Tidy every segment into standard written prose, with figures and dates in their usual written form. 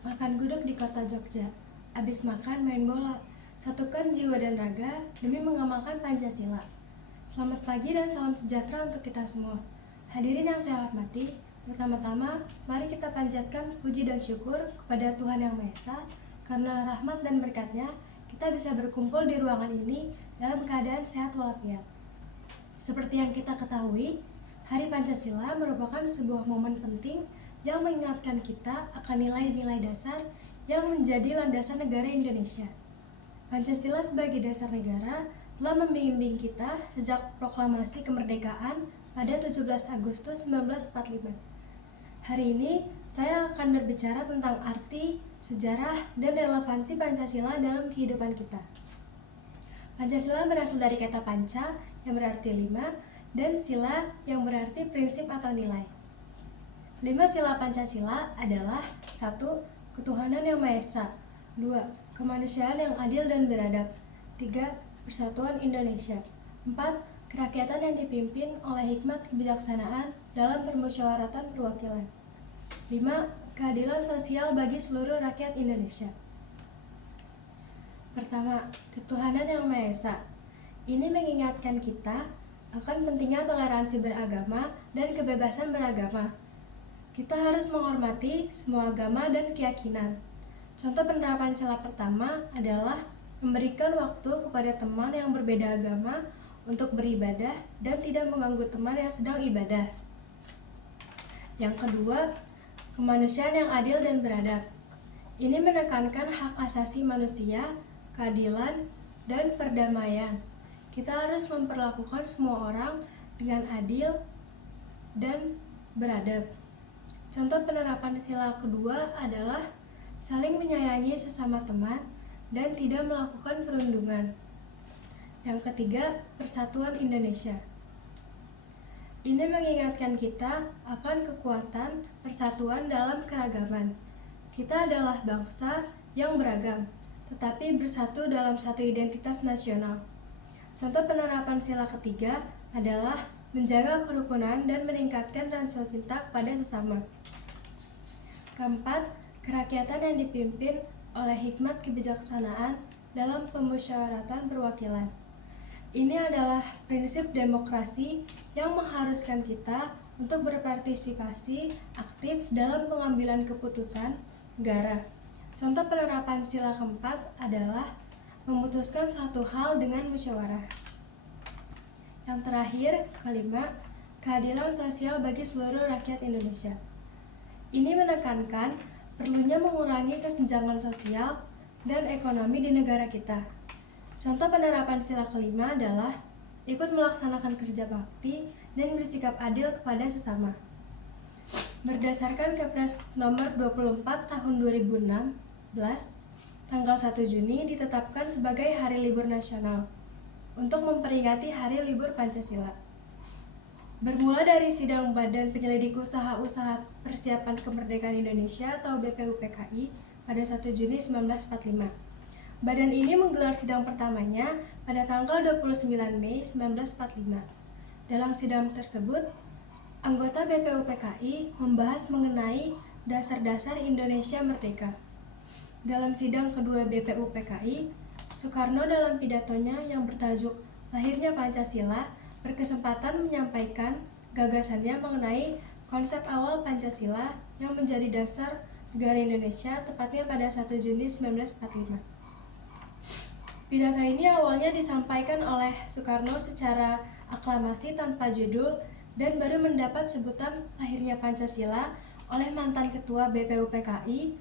Makan gudeg di kota Jogja. Abis makan main bola. Satukan jiwa dan raga demi mengamalkan Pancasila. Selamat pagi dan salam sejahtera untuk kita semua. Hadirin yang saya hormati, pertama-tama mari kita panjatkan puji dan syukur kepada Tuhan Yang Maha Esa karena rahmat dan berkatnya kita bisa berkumpul di ruangan ini dalam keadaan sehat walafiat. Seperti yang kita ketahui, Hari Pancasila merupakan sebuah momen penting yang mengingatkan kita akan nilai-nilai dasar yang menjadi landasan negara Indonesia. Pancasila sebagai dasar negara telah membimbing kita sejak proklamasi kemerdekaan pada 17 Agustus 1945. Hari ini saya akan berbicara tentang arti, sejarah, dan relevansi Pancasila dalam kehidupan kita. Pancasila berasal dari kata panca yang berarti 5 dan sila yang berarti prinsip atau nilai. 5 sila Pancasila adalah 1. Ketuhanan yang Maha Esa. 2. Kemanusiaan yang adil dan beradab. 3. Persatuan Indonesia. 4. Kerakyatan yang dipimpin oleh hikmat kebijaksanaan dalam permusyawaratan perwakilan. 5. Keadilan sosial bagi seluruh rakyat Indonesia. Pertama, ketuhanan yang Maha Esa. Ini mengingatkan kita akan pentingnya toleransi beragama dan kebebasan beragama. Kita harus menghormati semua agama dan keyakinan. Contoh penerapan sila pertama adalah memberikan waktu kepada teman yang berbeda agama untuk beribadah dan tidak mengganggu teman yang sedang ibadah. Yang kedua, kemanusiaan yang adil dan beradab. Ini menekankan hak asasi manusia, keadilan, dan perdamaian. Kita harus memperlakukan semua orang dengan adil dan beradab. Contoh penerapan sila kedua adalah saling menyayangi sesama teman dan tidak melakukan perundungan. Yang ketiga, persatuan Indonesia. Ini mengingatkan kita akan kekuatan persatuan dalam keragaman. Kita adalah bangsa yang beragam, tetapi bersatu dalam satu identitas nasional. Contoh penerapan sila ketiga adalah menjaga kerukunan dan meningkatkan rasa cinta kepada sesama. Keempat, kerakyatan yang dipimpin oleh hikmat kebijaksanaan dalam pemusyawaratan perwakilan. Ini adalah prinsip demokrasi yang mengharuskan kita untuk berpartisipasi aktif dalam pengambilan keputusan negara. Contoh penerapan sila keempat adalah memutuskan suatu hal dengan musyawarah. Yang terakhir, kelima, keadilan sosial bagi seluruh rakyat Indonesia. Ini menekankan perlunya mengurangi kesenjangan sosial dan ekonomi di negara kita. Contoh penerapan sila kelima adalah ikut melaksanakan kerja bakti dan bersikap adil kepada sesama. Berdasarkan Kepres nomor 24 tahun 2016, tanggal 1 Juni ditetapkan sebagai Hari Libur Nasional untuk memperingati Hari Libur Pancasila. Bermula dari sidang Badan Penyelidik Usaha-Usaha Persiapan Kemerdekaan Indonesia atau BPUPKI pada 1 Juni 1945. Badan ini menggelar sidang pertamanya pada tanggal 29 Mei 1945. Dalam sidang tersebut, anggota BPUPKI membahas mengenai dasar-dasar Indonesia Merdeka. Dalam sidang kedua BPUPKI, Soekarno dalam pidatonya yang bertajuk Lahirnya Pancasila berkesempatan menyampaikan gagasannya mengenai konsep awal Pancasila yang menjadi dasar negara Indonesia tepatnya pada 1 Juni 1945. Pidato ini awalnya disampaikan oleh Soekarno secara aklamasi tanpa judul dan baru mendapat sebutan Lahirnya Pancasila oleh mantan ketua BPUPKI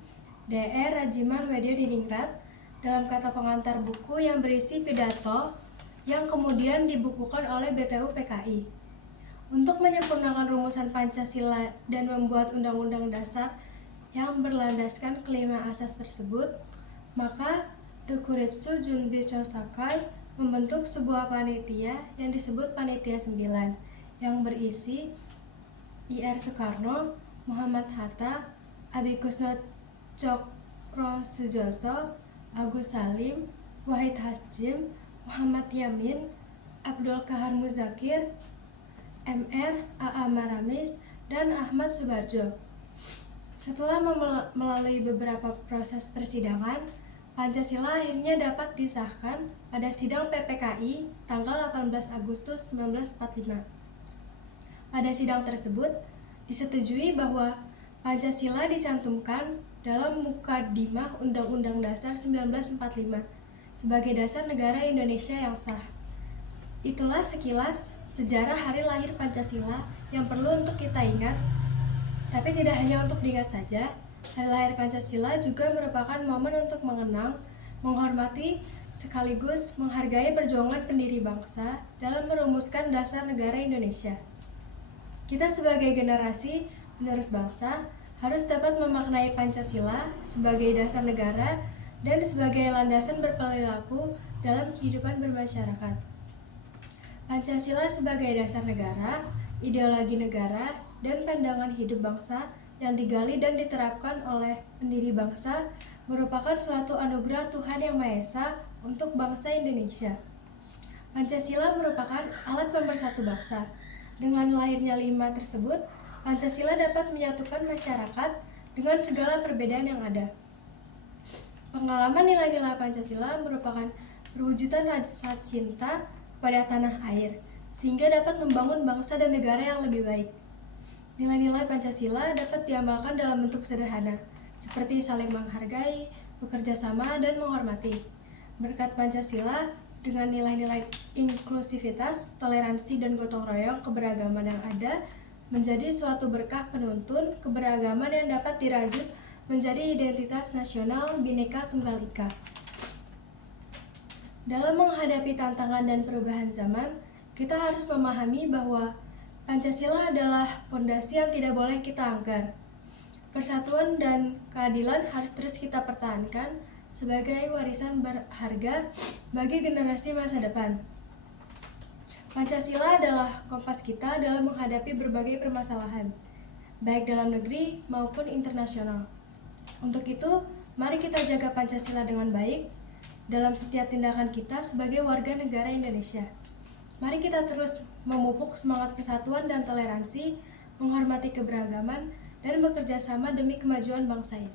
Dr. Rajiman Wedyo Diningrat dalam kata pengantar buku yang berisi pidato yang kemudian dibukukan oleh BPUPKI. Untuk menyempurnakan rumusan Pancasila dan membuat undang-undang dasar yang berlandaskan kelima asas tersebut, maka Dokuritsu Junbicho Sakai membentuk sebuah panitia yang disebut Panitia 9 yang berisi Ir Soekarno, Muhammad Hatta, Abikusno Cokrosujoso, Agus Salim, Wahid Hasyim, Muhammad Yamin, Abdul Kahar Muzakir, Mr. A.A. Maramis, dan Ahmad Subarjo. Setelah melalui beberapa proses persidangan, Pancasila akhirnya dapat disahkan pada sidang PPKI tanggal 18 Agustus 1945. Pada sidang tersebut, disetujui bahwa Pancasila dicantumkan dalam Mukadimah Undang-Undang Dasar 1945 sebagai dasar negara Indonesia yang sah. Itulah sekilas sejarah hari lahir Pancasila yang perlu untuk kita ingat. Tapi tidak hanya untuk diingat saja, hari lahir Pancasila juga merupakan momen untuk mengenang, menghormati, sekaligus menghargai perjuangan pendiri bangsa dalam merumuskan dasar negara Indonesia. Kita sebagai generasi penerus bangsa harus dapat memaknai Pancasila sebagai dasar negara dan sebagai landasan berperilaku dalam kehidupan bermasyarakat. Pancasila sebagai dasar negara, ideologi negara, dan pandangan hidup bangsa yang digali dan diterapkan oleh pendiri bangsa merupakan suatu anugerah Tuhan Yang Maha Esa untuk bangsa Indonesia. Pancasila merupakan alat pemersatu bangsa. Dengan lahirnya 5 tersebut, Pancasila dapat menyatukan masyarakat dengan segala perbedaan yang ada. Pengalaman nilai-nilai Pancasila merupakan perwujudan rasa cinta kepada tanah air, sehingga dapat membangun bangsa dan negara yang lebih baik. Nilai-nilai Pancasila dapat diamalkan dalam bentuk sederhana, seperti saling menghargai, bekerja sama, dan menghormati. Berkat Pancasila, dengan nilai-nilai inklusivitas, toleransi, dan gotong royong keberagaman yang ada, menjadi suatu berkah penuntun keberagaman yang dapat dirajut menjadi identitas nasional Bhinneka Tunggal Ika. Dalam menghadapi tantangan dan perubahan zaman, kita harus memahami bahwa Pancasila adalah fondasi yang tidak boleh kita anggar. Persatuan dan keadilan harus terus kita pertahankan sebagai warisan berharga bagi generasi masa depan. Pancasila adalah kompas kita dalam menghadapi berbagai permasalahan, baik dalam negeri maupun internasional. Untuk itu, mari kita jaga Pancasila dengan baik dalam setiap tindakan kita sebagai warga negara Indonesia. Mari kita terus memupuk semangat persatuan dan toleransi, menghormati keberagaman, dan bekerja sama demi kemajuan bangsa ini.